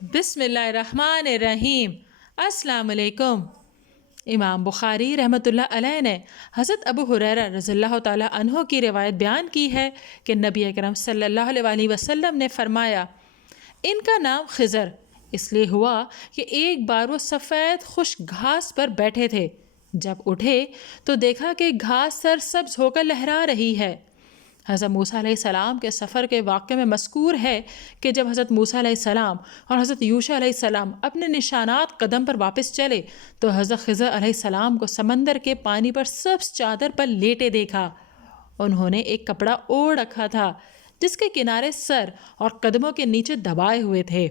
بسم اللہ الرحمن الرحیم۔ السلام علیکم۔ امام بخاری رحمۃ اللہ علیہ نے حضرت ابو ہریرہ رضی اللہ تعالیٰ عنہ کی روایت بیان کی ہے کہ نبی اکرم صلی اللہ علیہ وسلم نے فرمایا، ان کا نام خضر اس لیے ہوا کہ ایک بار وہ سفید خشک گھاس پر بیٹھے تھے، جب اٹھے تو دیکھا کہ گھاس سرسبز ہو کر لہرا رہی ہے۔ حضرت موسیٰ علیہ السلام کے سفر کے واقعے میں مذکور ہے کہ جب حضرت موسیٰ علیہ السلام اور حضرت یوشع علیہ السلام اپنے نشانات قدم پر واپس چلے تو حضرت خضر علیہ السلام کو سمندر کے پانی پر سبز چادر پر لیٹے دیکھا۔ انہوں نے ایک کپڑا اوڑھ رکھا تھا جس کے کنارے سر اور قدموں کے نیچے دبائے ہوئے تھے۔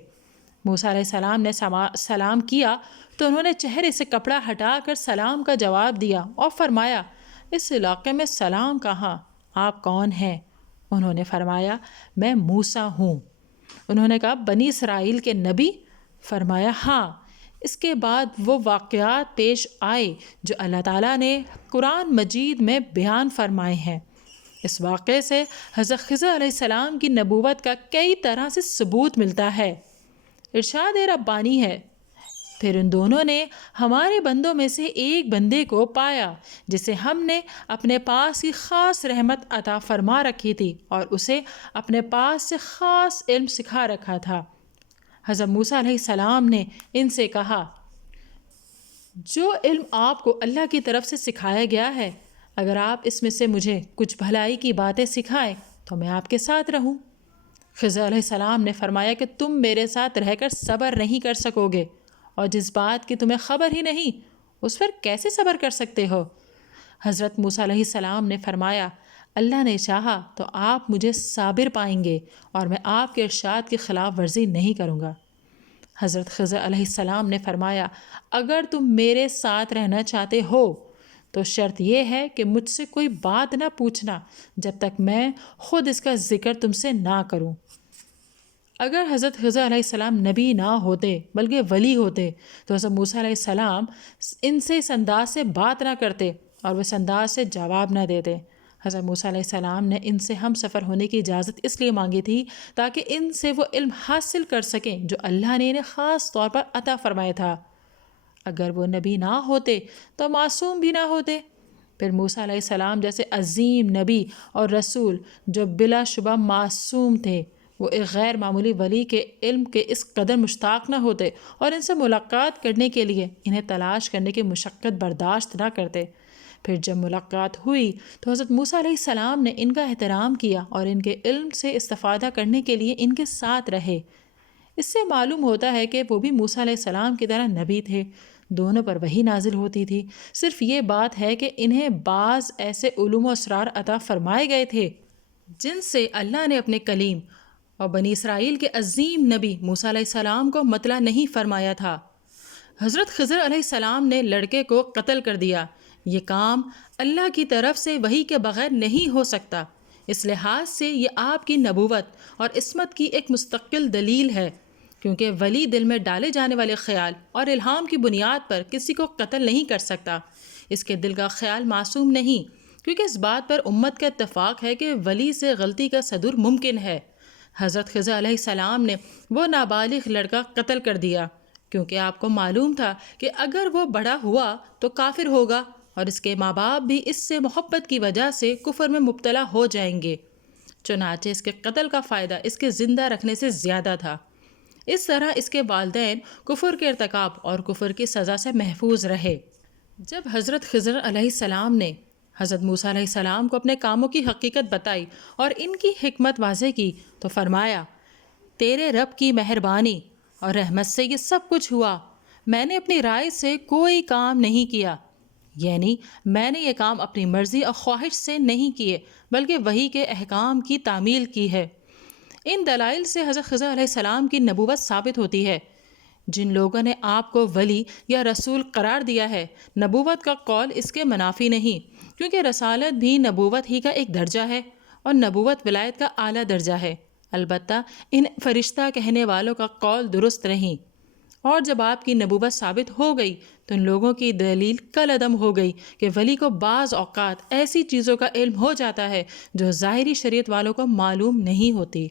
موسیٰ علیہ السلام نے سلام کیا تو انہوں نے چہرے سے کپڑا ہٹا کر سلام کا جواب دیا اور فرمایا، اس علاقے میں سلام کہاں؟ آپ کون ہیں؟ انہوں نے فرمایا، میں موسیٰ ہوں۔ انہوں نے کہا، بنی اسرائیل کے نبی؟ فرمایا، ہاں۔ اس کے بعد وہ واقعات پیش آئے جو اللہ تعالیٰ نے قرآن مجید میں بیان فرمائے ہیں۔ اس واقعے سے حضرت خضر علیہ السلام کی نبوت کا کئی طرح سے ثبوت ملتا ہے۔ ارشاد ربانی ہے، پھر ان دونوں نے ہمارے بندوں میں سے ایک بندے کو پایا جسے ہم نے اپنے پاس کی خاص رحمت عطا فرما رکھی تھی اور اسے اپنے پاس سے خاص علم سکھا رکھا تھا۔ حضرت موسیٰ علیہ السلام نے ان سے کہا، جو علم آپ کو اللہ کی طرف سے سکھایا گیا ہے، اگر آپ اس میں سے مجھے کچھ بھلائی کی باتیں سکھائیں تو میں آپ کے ساتھ رہوں۔ خضر علیہ السلام نے فرمایا کہ تم میرے ساتھ رہ کر صبر نہیں کر سکو گے، اور جس بات کی تمہیں خبر ہی نہیں اس پر کیسے صبر کر سکتے ہو؟ حضرت موسیٰ علیہ السلام نے فرمایا، اللہ نے چاہا تو آپ مجھے صابر پائیں گے اور میں آپ کے ارشاد کی خلاف ورزی نہیں کروں گا۔ حضرت خضر علیہ السلام نے فرمایا، اگر تم میرے ساتھ رہنا چاہتے ہو تو شرط یہ ہے کہ مجھ سے کوئی بات نہ پوچھنا جب تک میں خود اس کا ذکر تم سے نہ کروں۔ اگر حضرت خضر علیہ السلام نبی نہ ہوتے بلکہ ولی ہوتے تو حضرت موسیٰ علیہ السلام ان سے اس انداز سے بات نہ کرتے اور وہ اس انداز سے جواب نہ دیتے۔ حضرت موسیٰ علیہ السلام نے ان سے ہم سفر ہونے کی اجازت اس لیے مانگی تھی تاکہ ان سے وہ علم حاصل کر سکیں جو اللہ نے انہیں خاص طور پر عطا فرمایا تھا۔ اگر وہ نبی نہ ہوتے تو معصوم بھی نہ ہوتے۔ پھر موسیٰ علیہ السلام جیسے عظیم نبی اور رسول جو بلا شبہ معصوم تھے، وہ ایک غیر معمولی ولی کے علم کے اس قدر مشتاق نہ ہوتے اور ان سے ملاقات کرنے کے لیے انہیں تلاش کرنے کی مشقت برداشت نہ کرتے۔ پھر جب ملاقات ہوئی تو حضرت موسیٰ علیہ السلام نے ان کا احترام کیا اور ان کے علم سے استفادہ کرنے کے لیے ان کے ساتھ رہے۔ اس سے معلوم ہوتا ہے کہ وہ بھی موسیٰ علیہ السلام کی طرح نبی تھے، دونوں پر وحی نازل ہوتی تھی۔ صرف یہ بات ہے کہ انہیں بعض ایسے علوم و اسرار عطا فرمائے گئے تھے جن سے اللہ نے اپنے کلیم اور بنی اسرائیل کے عظیم نبی موسیٰ علیہ السلام کو مطلع نہیں فرمایا تھا۔ حضرت خضر علیہ السلام نے لڑکے کو قتل کر دیا۔ یہ کام اللہ کی طرف سے وحی کے بغیر نہیں ہو سکتا۔ اس لحاظ سے یہ آپ کی نبوت اور عصمت کی ایک مستقل دلیل ہے، کیونکہ ولی دل میں ڈالے جانے والے خیال اور الہام کی بنیاد پر کسی کو قتل نہیں کر سکتا۔ اس کے دل کا خیال معصوم نہیں، کیونکہ اس بات پر امت کا اتفاق ہے کہ ولی سے غلطی کا صدور ممکن ہے۔ حضرت خضر علیہ السلام نے وہ نابالغ لڑکا قتل کر دیا کیونکہ آپ کو معلوم تھا کہ اگر وہ بڑا ہوا تو کافر ہوگا اور اس کے ماں باپ بھی اس سے محبت کی وجہ سے کفر میں مبتلا ہو جائیں گے۔ چنانچہ اس کے قتل کا فائدہ اس کے زندہ رکھنے سے زیادہ تھا۔ اس طرح اس کے والدین کفر کے ارتکاب اور کفر کی سزا سے محفوظ رہے۔ جب حضرت خضر علیہ السلام نے حضرت موسیٰ علیہ السلام کو اپنے کاموں کی حقیقت بتائی اور ان کی حکمت واضح کی تو فرمایا، تیرے رب کی مہربانی اور رحمت سے یہ سب کچھ ہوا۔ میں نے اپنی رائے سے کوئی کام نہیں کیا، یعنی میں نے یہ کام اپنی مرضی اور خواہش سے نہیں کیے بلکہ وحی کے احکام کی تعمیل کی ہے۔ ان دلائل سے حضرت خضر علیہ السلام کی نبوت ثابت ہوتی ہے۔ جن لوگوں نے آپ کو ولی یا رسول قرار دیا ہے، نبوت کا قول اس کے منافی نہیں، کیونکہ رسالت بھی نبوت ہی کا ایک درجہ ہے اور نبوت ولایت کا اعلیٰ درجہ ہے۔ البتہ ان فرشتہ کہنے والوں کا قول درست نہیں، اور جب آپ کی نبوت ثابت ہو گئی تو ان لوگوں کی دلیل کل عدم ہو گئی کہ ولی کو بعض اوقات ایسی چیزوں کا علم ہو جاتا ہے جو ظاہری شریعت والوں کو معلوم نہیں ہوتی۔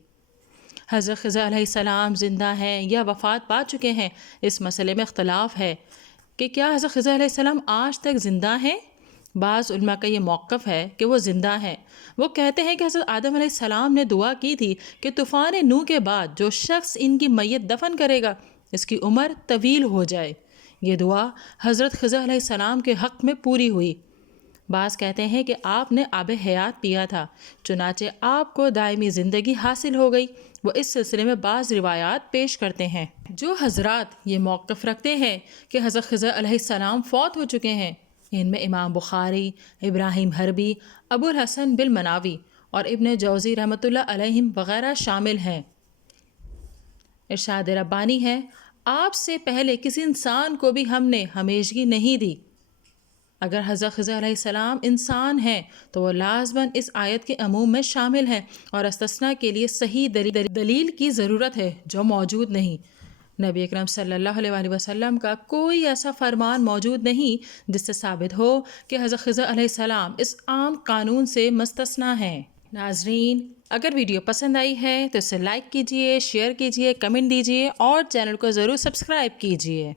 حضرت خضر علیہ السلام زندہ ہیں یا وفات پا چکے ہیں، اس مسئلے میں اختلاف ہے کہ کیا حضرت خضر علیہ السلام آج تک زندہ ہیں۔ بعض علماء کا یہ موقف ہے کہ وہ زندہ ہیں۔ وہ کہتے ہیں کہ حضرت آدم علیہ السلام نے دعا کی تھی کہ طوفان نوح کے بعد جو شخص ان کی میت دفن کرے گا اس کی عمر طویل ہو جائے۔ یہ دعا حضرت خضر علیہ السلام کے حق میں پوری ہوئی۔ بعض کہتے ہیں کہ آپ نے آب حیات پیا تھا، چنانچہ آپ کو دائمی زندگی حاصل ہو گئی۔ وہ اس سلسلے میں بعض روایات پیش کرتے ہیں۔ جو حضرات یہ موقف رکھتے ہیں کہ حضرت خضر علیہ السلام فوت ہو چکے ہیں، ان میں امام بخاری، ابراہیم حربی، ابو الحسن بالمناوی اور ابن جوزی رحمۃ اللہ علیہم وغیرہ شامل ہیں۔ ارشاد ربانی ہے، آپ سے پہلے کسی انسان کو بھی ہم نے ہمیشگی نہیں دی۔ اگر حضرت خضر علیہ السلام انسان ہیں تو وہ لازماً اس آیت کے عموم میں شامل ہیں، اور استثناء کے لیے صحیح دلیل کی ضرورت ہے جو موجود نہیں۔ نبی اکرم صلی اللہ علیہ وآلہ وسلم کا کوئی ایسا فرمان موجود نہیں جس سے ثابت ہو کہ حضرت خضر علیہ السلام اس عام قانون سے مستثنیٰ ہیں۔ ناظرین، اگر ویڈیو پسند آئی ہے تو اسے لائک کیجئے، شیئر کیجئے، کمنٹ دیجئے اور چینل کو ضرور سبسکرائب کیجئے۔